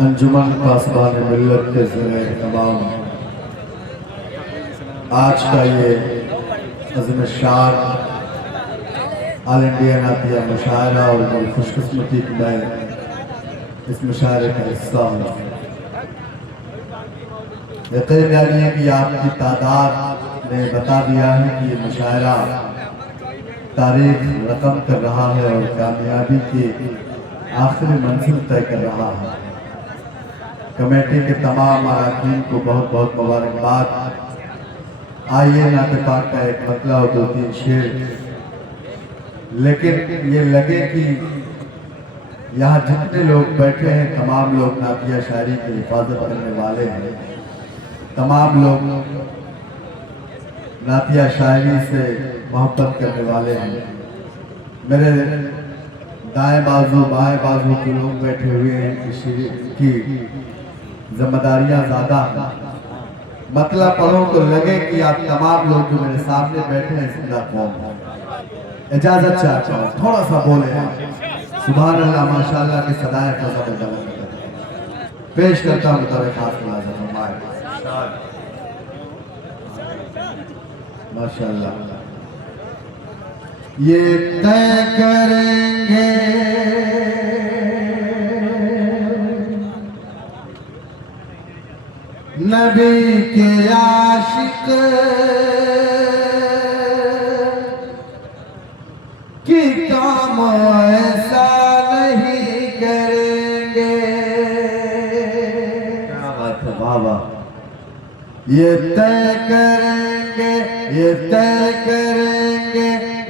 अंजुमन पासबान मिल्लत के ज़रिए तमाम आज का ये अज़म शान ऑल इंडिया नातिया मुशायरा और बड़ी खुशकिस्मती की मैं इस मुशायरे का हिस्सा हूँ। यकीन जानिए कि आपकी तादाद ने बता दिया है कि ये मुशायरा तारीख रकम कर रहा है और कामयाबी की आखिरी मंजिल तय कर रहा है। कमेटी के तमाम अरकान को बहुत बहुत मुबारकबाद। आइए नाते पाक का एक मतला और दो तीन शेर, लेकिन ये लगे कि यहाँ जितने लोग बैठे हैं तमाम लोग नातिया शायरी की हिफाजत करने वाले हैं, तमाम लोग नातिया शायरी से मोहब्बत करने वाले हैं। मेरे दाएं बाजू बाएं बाजू के लोग बैठे हुए हैं कि जिम्मेदारियां ज़्यादा हैं। मतलब पढ़ो तो लगे कि आप तमाम लोग जो मेरे सामने बैठे हैं जिंदा कौम हैं। इजाज़त चाहता हूँ थोड़ा सा बोले हैं सुभान अल्लाह माशाअल्लाह की सदाएं फज़ल पेश करता हूँ। खास माशाअल्लाह ये तय करेंगे नबी के आशिक कि काम ऐसा नहीं करेंगे। क्या बात है बाबा। ये तय करेंगे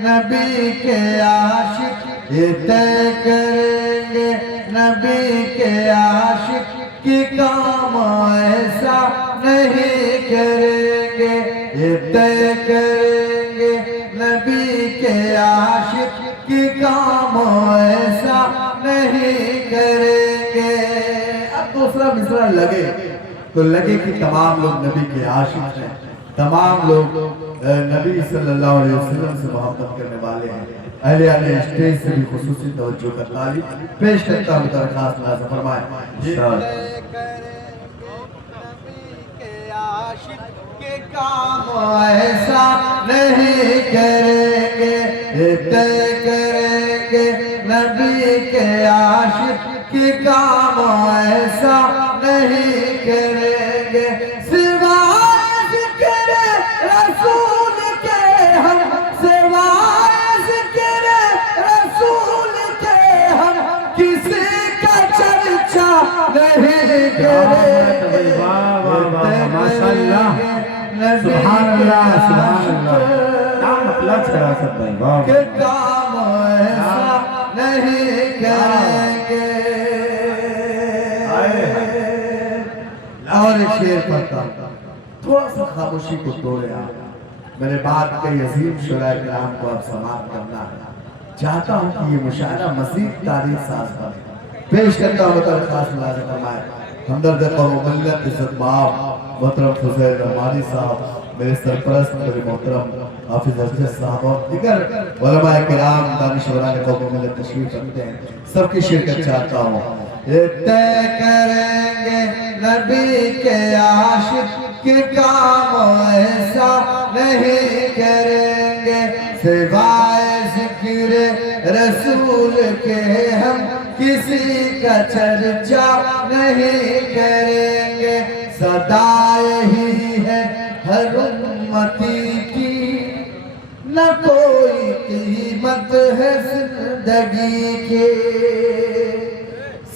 नबी के आशिक, ये तय करेंगे नबी के आशिक कि काम ऐसा नहीं करेंगे। ये तय करेंगे नबी के आशिक कि काम ऐसा नहीं करेंगे। अब दूसरा मिसरा लगे तो लगे कि तमाम लोग नबी के आशिक हैं, तमाम लोग नबी सल्लल्लाहु अलैहि वसल्लम से मोहब्बत करने वाले हैं। अहले स्टेज से भी खुसूसी तवज्जो का तालीब पेश करता हूँ। दरखास्त नाज़ फरमाएं। काम ऐसा नहीं करेंगे, तय करेंगे नबी के आशिक कि काम ऐसा नहीं करेंगे। सिवाय ज़िक्र रसूल के हम, सिवाय ज़िक्र रसूल के हम किसी का चर्चा नहीं करेंगे। माशाअल्लाह सुभान अल्लाह सुभान अल्लाह। क्या मतलब है सब भाई वाह के काम ऐसा नहीं करेंगे। और शेर पढ़ता थोड़ा सा खामोशी को तोड़े आप। मेरे बात के अजीम शुरा किराम को अब समाप्त करना है। चाहता हूँ कि ये मुशायरा मज़ीद तारीख साज बने। पेश करता हूँ दरखास्त नाज़ फरमाएं। हमदर्द कौम मिल्लत इज़्ज़त बाप मोहतरम फुज़ैल रहमानी साहब, मेरे सरपरस्त मेरे मोहतरम हाफिज़ अजहर साहब और दीगर उलमाए किराम दानिशवरान कौम मिल्लत तशरीफ रखते हैं, सबकी शिरकत चाहता हूँ। ये तय करेंगे नबी के आशिक कि काम ऐसा नहीं करेंगे। सिवाय ज़िक्र रसूल के हम किसी का चर्चा नहीं करेंगे। सदाए ही है हर उम्मती की, न कोई कीमत है जिंदगी की।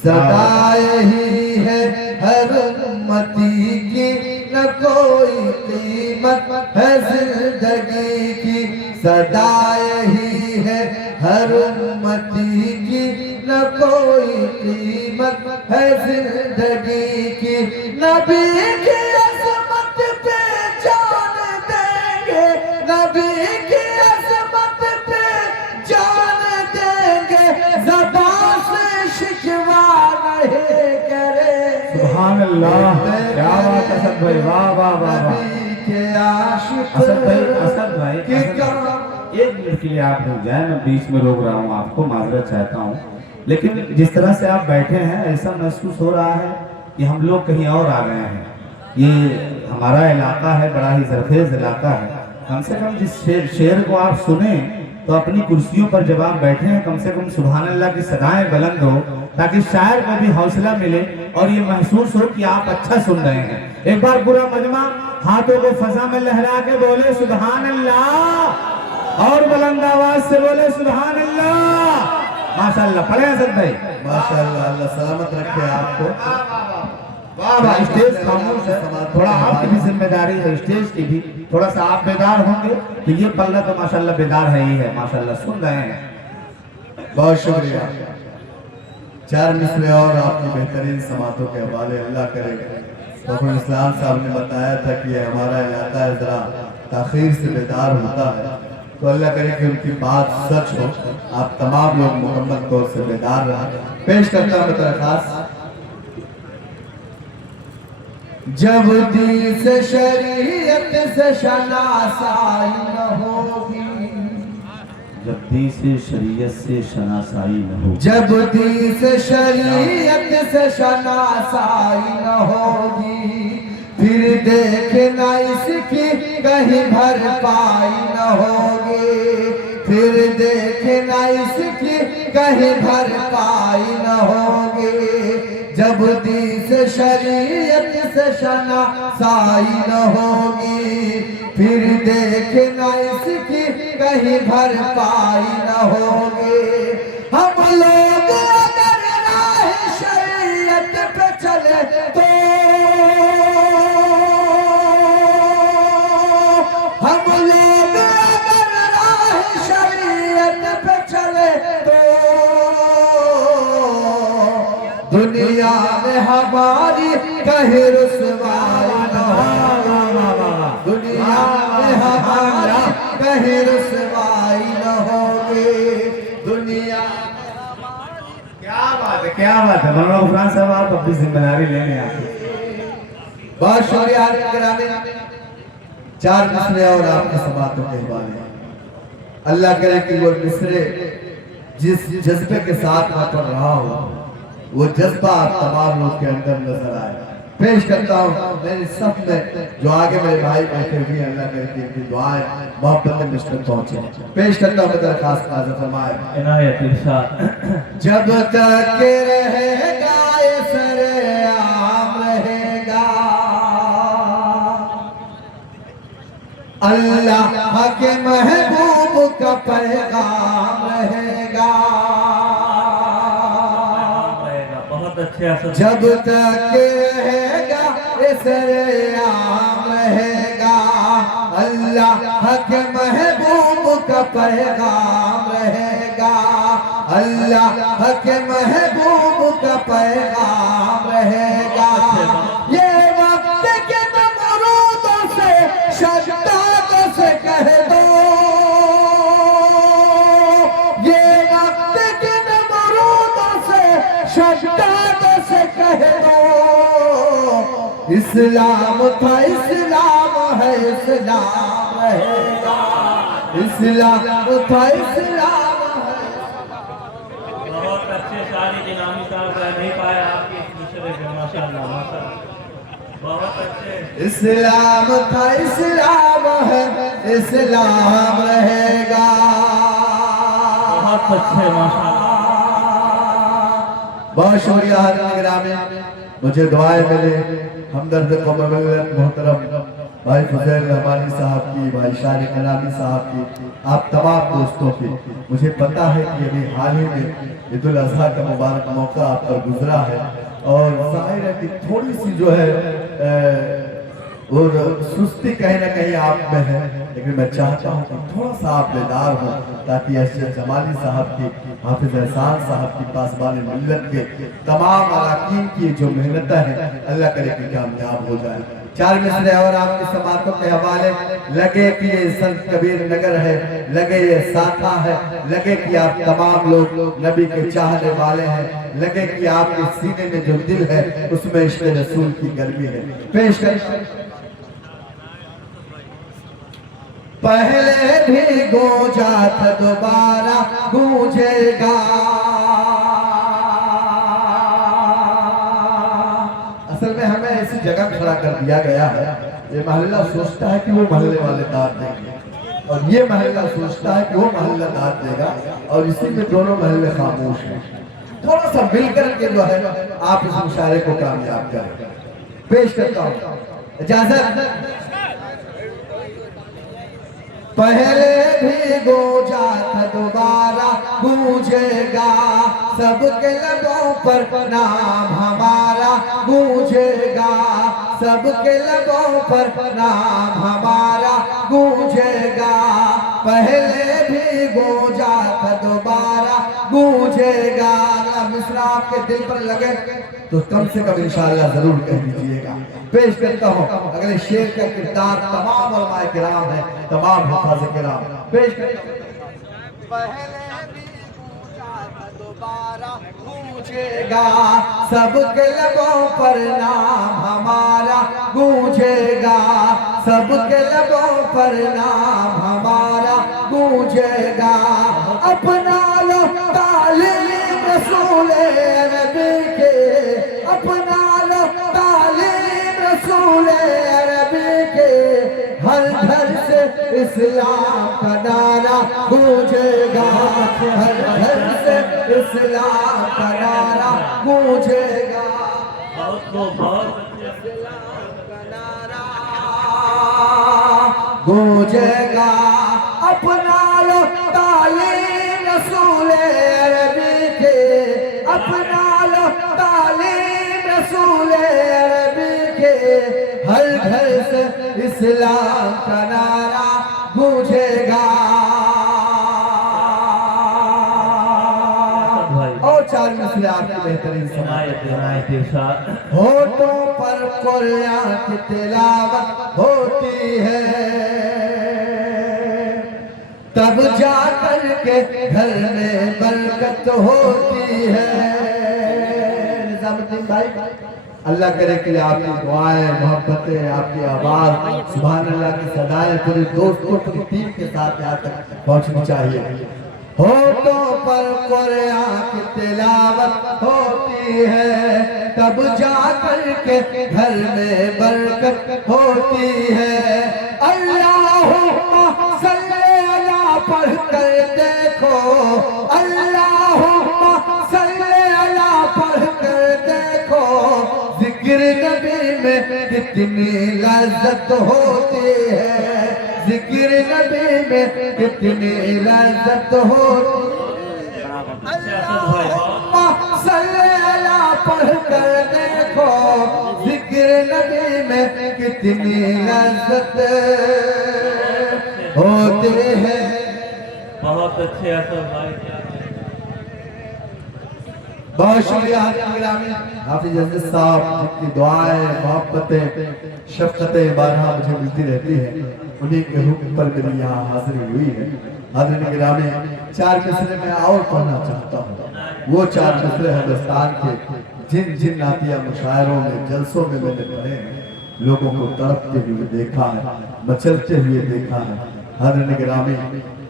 सदाए ही है हर उम्मती की, न कोई कीमत है जिंदगी की। सदाए ही है हर उम्मती की, न कोई कीमत है जिंदगी की। नबी की अज़मत पे जान देंगे, नबी की अज़मत पे जान देंगे। ज़बान से शिकवा नहीं करे। सुभान अल्लाह क्या बात है असद भाई वाह वाह वाह। नबी के आशिक असद भाई एक मिनट के लिए आप रुक जाए, मैं बीच में रोक रहा हूँ आपको, माजरत चाहता हूँ। लेकिन जिस तरह से आप बैठे हैं ऐसा महसूस हो रहा है कि हम लोग कहीं और आ गए हैं। ये हमारा इलाका है, बड़ा ही ज़रखेज़ इलाका है। कम से कम जिस शेर को आप सुने तो अपनी कुर्सियों पर जब आप बैठे हैं कम से कम सुभान अल्लाह की सदाएं बुलंद हो, ताकि शायर को भी हौसला मिले और ये महसूस हो कि आप अच्छा सुन रहे हैं। एक बार पूरा मजमा हाथों को फजा में लहरा के बोले सुभान अल्लाह, और बुलंद आवाज से बोले सुभान अल्लाह। माशाअल्लाह, पढ़े असद भाई। माशाअल्लाह, अल्लाह सलामत रखे आपको। वाह वाह, स्टेज खामोश है, थोड़ा आपकी भी जिम्मेदारी है स्टेज की भी। थोड़ा सा आप बेदार होंगे तो ये पल्ला तो माशाअल्लाह बेदार है ही है। माशाअल्लाह सुन रहे हैं, बहुत शुक्रिया। 4 मिसरे और आपकी बेहतरीन समातों के हवाले अल्लाह करेगा। फखरुल इस्लाम साहब ने बताया था कि हमारा इलाका जरा ताखीर से बेदार होता है, तो अल्लाह करे कि उनकी बात सच हो, आप तमाम लोग मुकम्मल तौर से बेदार रहें। पेश करता हूँ दरख्वास्त। जब दी से शरीयत से शनासाई न होगी, जब दी से शरीयत से शनासाई न हो, जब दी से शरीयत से शनासाई न होगी, फिर देखना इसकी कहीं भरपाई न होगी, फिर देखना इसकी कहीं भरपाई न होगी। जब दी से शरीयत से शनासाई न होगी, फिर देखना इसकी कहीं भरपाई न होगी। हम लोग अगर राह शरीयत पे चले तो, हम लोग अगर राह शरीयत पे चले तो, दुनिया में हमारी कहीं रुसवाई न होगी, दुनिया में हमारी कहीं रुसवाई न होगी, दुनिया। क्या बात है, क्या बात है। मौलाना गुफरान साहब आप अपनी जिम्मेदारी लेने आते। बहुत शुक्रिया। 4 मिसरे और आपकी समातों के हवाले। अल्लाह करे कि वो मिसरे जिस जज्बे के साथ मैं पढ़ रहा हूँ वो जज्बा आप तमाम लोग के अंदर नजर आए। पेश करता हूँ मेरे सब में जो आगे मेरे भाई बैठे हुए, अल्लाह करे कि इनकी दुआएं मोहब्बत में तक पहुंचे। पेश करता हूँ दरख्वास्त काज़ी फरमाए इनायत इरशाद। जब तक रहेगा ये सरेआम रहेगा, अल्लाह के महबूब का पैगाम रहेगा। जब तक रहेगा सरेआम रहेगा, अल्लाह के महबूब का पैगाम रहेगा, अल्लाह के महबूब का पैगाम रहेगा। ये वक्त के नमरूदों से शद्दादों से कह दो, ये वक्त के नमरूदों से शद्दादों से कह दो, इस्लाम था इस्लाम है इस्लाम रहेगा, इस्लाम था इस्लाम है। बहुत अच्छे शायरी की नामी साहब नहीं पाया आपके इस दूसरे में, माशाअल्लाह माशाअल्लाह, बहुत अच्छे। इस्लाम था इस्लाम है इस्लाम रहेगा, बहुत अच्छे माशाअल्लाह। बहुत शुक्रिया ग्रामीण। मुझे दुआएं मिले हमदर्द मोहतरम भाई फजल रहमानी साहब की, भाई शार कलामी साहब की, आप तमाम दोस्तों की। मुझे पता है कि अभी हाल ही में ईद उल अज़हा का मुबारक मौका आप पर गुजरा है और जाहिर है कि थोड़ी सी जो है वो सुस्ती कहीं ना कहीं आप में है, लेकिन मैं चाहता हूँ कि थोड़ा सा आप बेदार हो ताकि अशरफ जमाली साहब की, हाफिज एहसान साहब की, पासबान मिल्लत के तमाम अरकान की जो मेहनत है अल्लाह करे कि कामयाब हो जाए। 4 मिसरे और आपकी समातों के हवाले। लगे कि ये संत कबीर नगर है, लगे ये साथा है, लगे कि आप तमाम लोग नबी के चाहने वाले हैं, लगे कि आपके सीने में जो दिल है उसमें इश्क़ रसूल की गर्मी है। पेश कर पहले भी गूंजा था दोबारा गूंजेगा, असल में हमें ऐसी जगह खड़ा कर दिया गया है, ये मोहल्ला सोचता है कि वो मोहल्ले वाले दाद देंगे और ये मोहल्ला सोचता है कि वो मोहल्ला दाद देगा, और इसी में दोनों मोहल्ले खामोश हैं। थोड़ा सा मिलकर के जो है आप इस मुशायरे को कामयाब करें। पेश करता हूँ, इजाजत। पहले भी गूंजा था दोबारा गूंजेगा, सबके लबों पर नाम हमारा गूंजेगा, सबके लबों पर नाम हमारा गूंजेगा। पहले भी गूंजा था दोबारा गूंजेगा। मिसरा आपके दिल पर लगे तो कम से कम इंशाअल्लाह जरूर कह दीजिएगा। पेश करता हूँ अगले शेर का किरदार तमाम उलमाए किराम है, तमाम हुफ़ाज़ किराम। पेश पहले भी गूंजा था दोबारा गूंजेगा, सबके लबों पर नाम हमारा गूंजेगा, सबके लबों पर नाम हमारा गूंजेगा। अपना लो तालीम रसूले नबी के, अपना लो तालीम रसूले नबी के, हर घर से इस्लाम का नारा गूंजेगा, हर घर से इस्लाम का नारा गूंजेगा, इस्लाम का नारा गूंजेगा। अपना लो तालीम रसूले अरबी के, अपना लो तालीम रसूले अरबी के, हर घर से इस्लाम का नारा गूंजेगा। और चार मिसरे आपकी बेहतरीन होठों पर कुरान की तिलावत होती है, तब जा कर के घर में बरकत होती है। निजामुद्दीन भाई, अल्लाह करे कि आपकी दुआएं, मोहब्बतें, आपकी आवाज, सुभान अल्लाह की सदाएं पूरे दोस्तों पूरी टीम के साथ यहाँ तक पहुँचनी चाहिए। होठों पर कुरान की तिलावत होती है, तब जा कर के घर में बरकत होती है। अल्लाहुम्मा सल्ली अला पढ़ कर देखो, अल्लाहुम्मा सल्ली अला पढ़ कर देखो, जिक्र नबी में कितनी लज्जत होती है, जिक्र नबी में कितनी लज्जत होती है। अल्लाहुम्मा सल्ली अला पढ़ कर देखो, जिक्र नबी में कितनी लज्जत होती है। बहुत अच्छे असद भाई, बहुत शुक्रिया हाफिज अजीज साहब, जिनकी दुआएं, मोहब्बतें, शफ़क़तें बारहा मुझे मिलती रहती है, उन्हीं के हुक्म पर मेरी यहाँ हाजिरी हुई है। हाज़िरीन गिरामी, चार मिसरे में और पढ़ना चाहता हूँ। वो चार मिसरे हिंदुस्तान के जिन जिन नातिया मुशायरों में, जलसों में मैंने पढ़े हैं, लोगों को तड़पते हुए देखा है, मचलते हुए देखा है। हाज़िरीन गिरामी,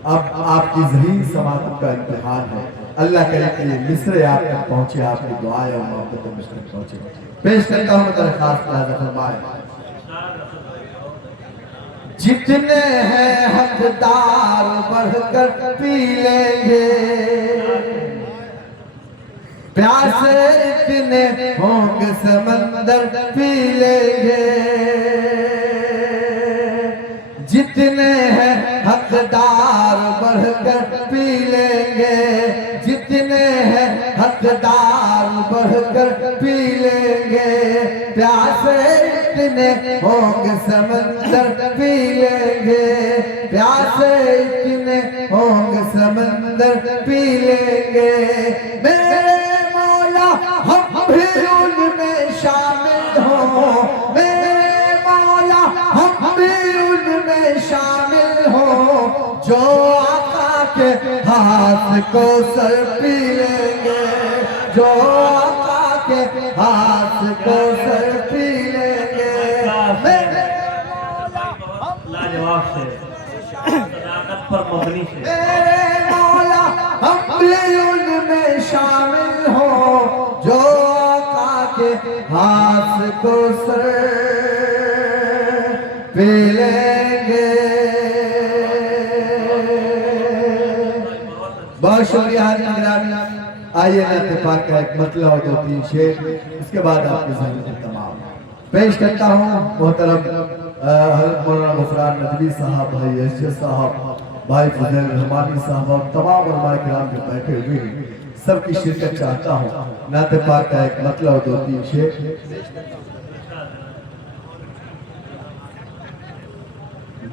अब आपकी ज़हीन समाअत का इम्तिहान है। अल्लाह करे कि ये मिसरे आप तक पहुँचे, आपकी दुआएं और मोहब्बतें मुझ तक पहुँचे। पेश करता हूँ दरख्वास्त फरमाए। जितने हैं हकदार बढ़कर पी लेंगे, प्यासे इतने होंगे समंदर पी लेंगे। जितने हैं हकदार बढ़कर पी लेंगे, जितने हैं हकदार बढ़कर पी लेंगे, प्यासे इतने होंगे समंदर पी लेंगे, प्यासे इतने होंगे समंदर पी लेंगे। मेरे मौला हम भी उनमें शामिल हों, मेरे मौला हम भी उनमें शामिल हों, जो आका के हाथ को सर पी लेंगे, जो आका के हाथ को सर पी लेंगे। लाजवाब से, सदाकत पर मबनी से, मेरे मौला हम भी उनमें शामिल हों, जो आका के हाथ को सर पे लेंगे। बहुत शुक्रिया हाजिर गिरामी। आइए नाते पाक का एक मतलब और 2-3 शेर, उसके बाद आपके सामने तमाम पेश करता हूँ। मोहतरम हज़रत मौलाना गुफरान नदवी साहब, भाई एसजे साहब, भाई फजल रहमानी साहब और तमाम उलमा किराम जो बैठे हुए हैं, सबकी शिरकत चाहता हूँ। नाते पाक का एक मतलब और 2-3 शेर।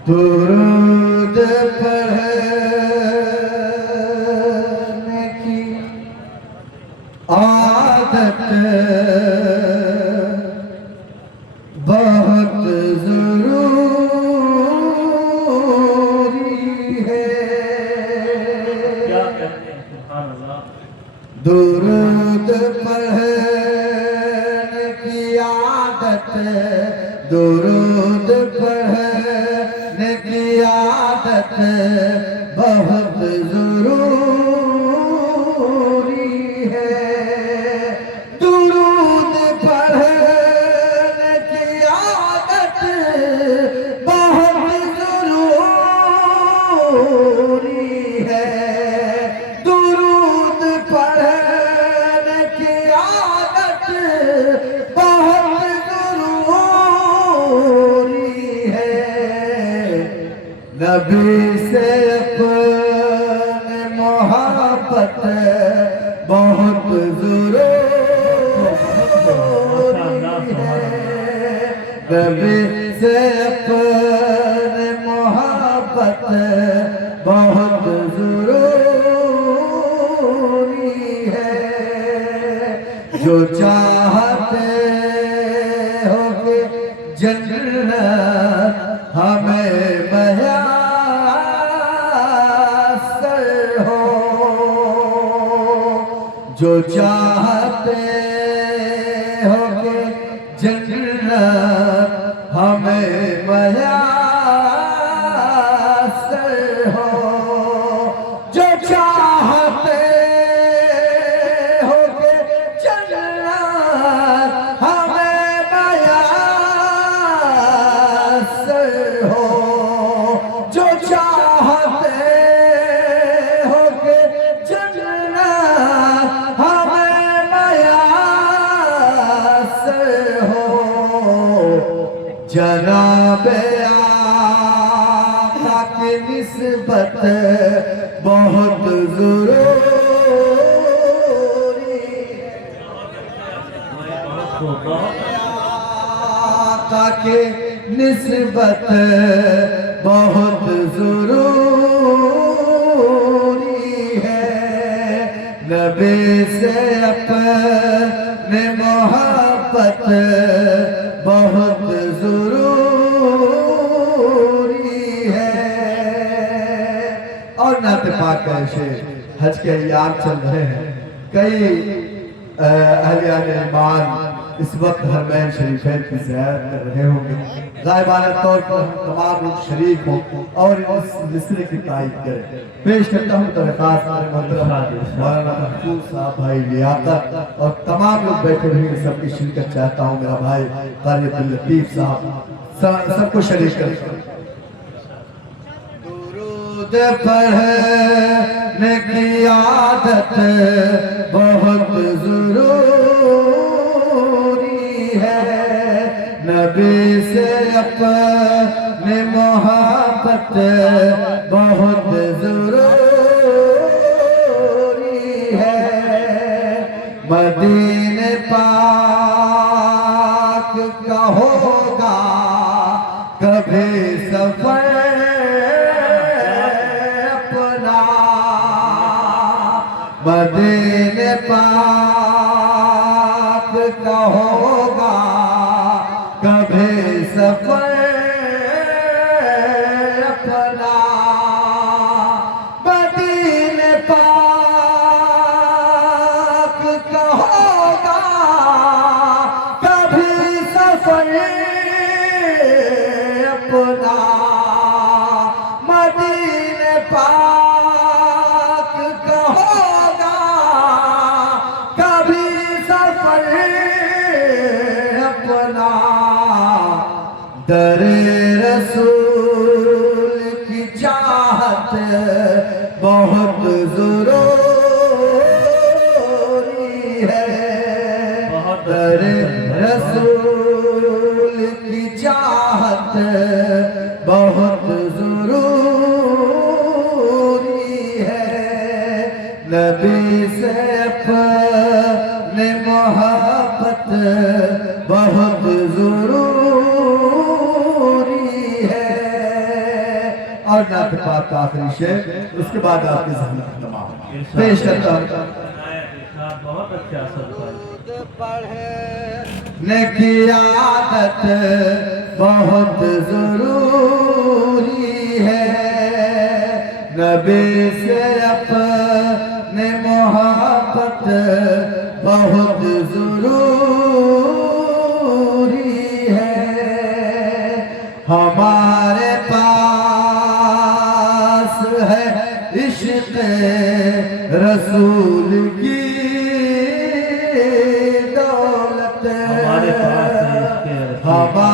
दुरूद पढ़ने की आदत बहुत जरूरी है। क्या कहते हैं, सुभान अल्लाह। दुरूद पढ़ने की आदत, दुरूद पढ़ने की आदत बहुत जरूरी है। दुरूद पढ़ने की आदत बहुत जरूरी है। दुरूद पढ़ने की आदत बहुत जरूरी है। नबी से अपने मोहब्बत बहुत जरूरी है। नबी से अपने मोहब्बत बहुत जरूरी है। जो चाहते हो कि जन्नत हमें मयस्सर हो, जो चाहते हो कि जन्नत हमें मयस्सर हो, जो चाहते हो कि जन्नत हमें मयस्सर हो, जो चाहते हो कि जन्नत हमें मयस्सर हो। जनाबे आका की निस्बत बहुत जरूरी है। आका की निस्बत बहुत जरूरी है। नबी से अपने मोहब्बत बहुत जरूरी है। और नाते पाक का शेर, हज के अय्याम चल रहे हैं, कई अहलियान ईमान इस वक्त हरमैन शरीफैन की ज़ियारत कर रहे होंगे। गायबाना तौर पर हम तमाम लोग शरीक हों और इस मिसरे की तारीफ करें। पेश करता हूँ दरख्वास्त मौलाना महफूज साहब, भाई लियाकत और तमाम लोग बैठे हुए हैं, सबकी शिरकत चाहता हूँ। मेरा भाई कारी अब्दुल लतीफ साहब, सबको शरीक करें। दुरूद पढ़ने की आदत बहुत जरूरी है। नबी से अपने मोहब्बत बहुत जरूरी है। मदीने पाक का होगा कभी सफर अपना, मदीने पाक का होगा कभी सफर अपना। मदीने पाक का होगा कभी सफर अपना। मदीने पाक का होगा कभी सफर करना, दर रसूल की चाहत बहुत जरूरी है। दर रसूल की चाहत बहुत जरूरी है। नबी से अपने मोहब्बत बहुत जरूरी है। और नाथ पाक का आखिरी शेर, उसके बाद आपकी ज़हमत तमाम पेश करता हूँ। बहुत अच्छा ने की आदत बहुत जरूरी है। नबी से अपने मोहब्बत बहुत जरूरी है। हमारे पास है इश्क़ रसूल की दौलत, हमारे पास है इश्क़ रसूल।